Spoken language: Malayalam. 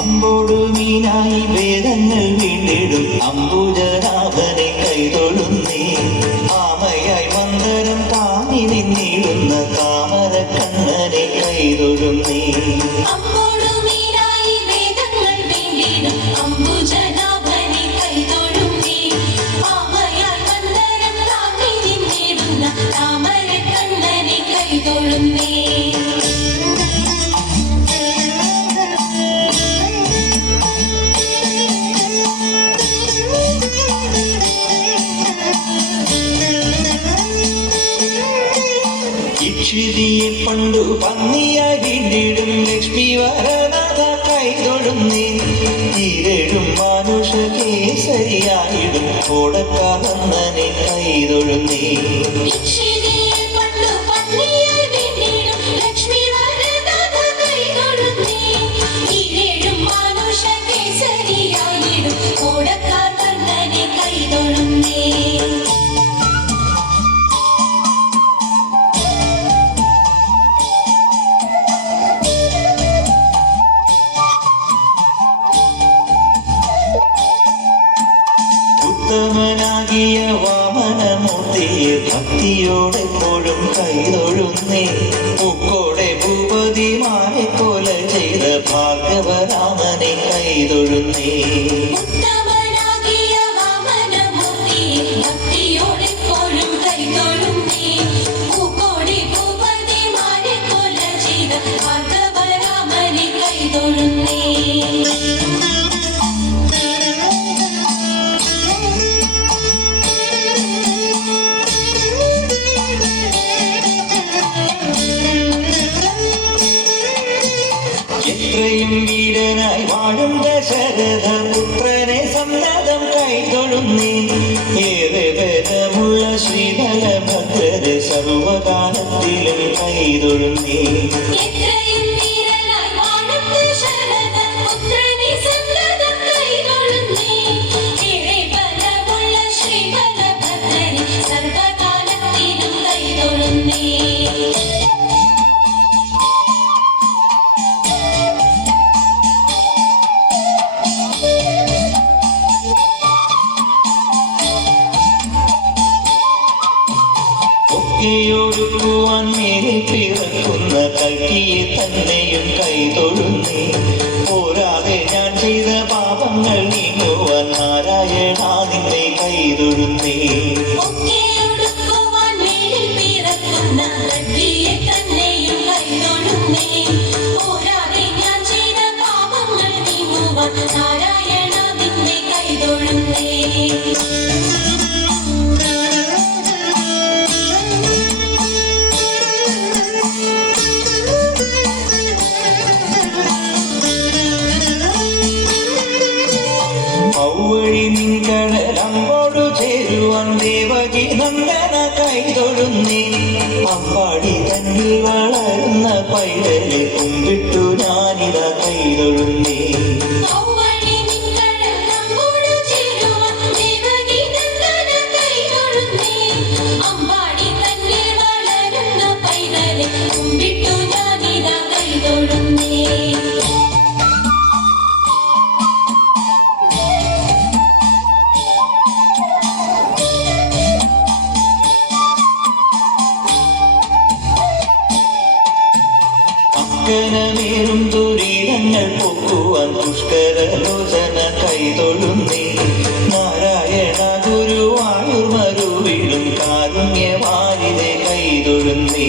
അമ്പോടു മീനായി വേദങ്ങൾ വീണ്ടിടും അംബുജനാഭനെ കൈതൊഴുന്നേ. ആമയായി മന്ദരം താങ്ങി നിന്നിടുന്ന താമര കണ്ണനെ കൈതൊഴുന്നേ. ഇക്ഷിതിയെ പണ്ടു പന്നിയായി വീണ്ടിടും ലക്ഷ്മി വരനാഥ കൈതൊഴുന്നേ. ഈരേഴും മാനുഷ കേസരിയായിടും കോടക്കാവന്നനെ കൈതൊഴുന്നേ. ഉത്തമനാകിയ വാമനമൂർത്തിയെ ഭക്തിയോടെപ്പോഴും കൈതൊഴുന്നേ. മുക്കോടെ ഭൂപതിമാരെ കൊല ചെയ്ത ഭാർഗവരാമനെ കൈതൊഴുന്നേ. എത്രയും വീരനായി വാഴും ദശരഥ പുത്രനെ സന്നദ്ധം കൈതൊഴുന്നേ. ഏറെ ബലമുള്ള ശ്രീബലഭദ്രരെ സർവകാലത്തിലും കൈതൊഴുന്നേ. ഒക്കെയൊടുക്കുവാൻ മേലിൽ പിറക്കുന്ന കൽക്കിയെ തന്നെയും കൈതൊഴുന്നേ. പോരാതെ ഞാൻ ചെയ്ത പാപങ്ങൾ നീങ്ങുവാൻ നാരായണാ നിന്നെ കൈതൊഴുന്നേ. ൗവഴി നിൻകടലമ്പോടു ചേരുവാൻ ദേവകി നന്ദന കൈതൊഴുന്നേ. അമ്പാടി തന്നിൽ വളരുന്ന പൈതലെ കുമ്പിട്ടു ഞാനിതാ കൈതൊഴുന്നേ. േറും ദുരിതങ്ങൾ പൊക്കുവാൻ പുഷ്കരലോചന കൈതൊഴുന്നേ. നാരായണ ഗുരുവായൂർ മരുവിടും കാരുണ്യവാരിതെ കൈതൊഴുന്നേ.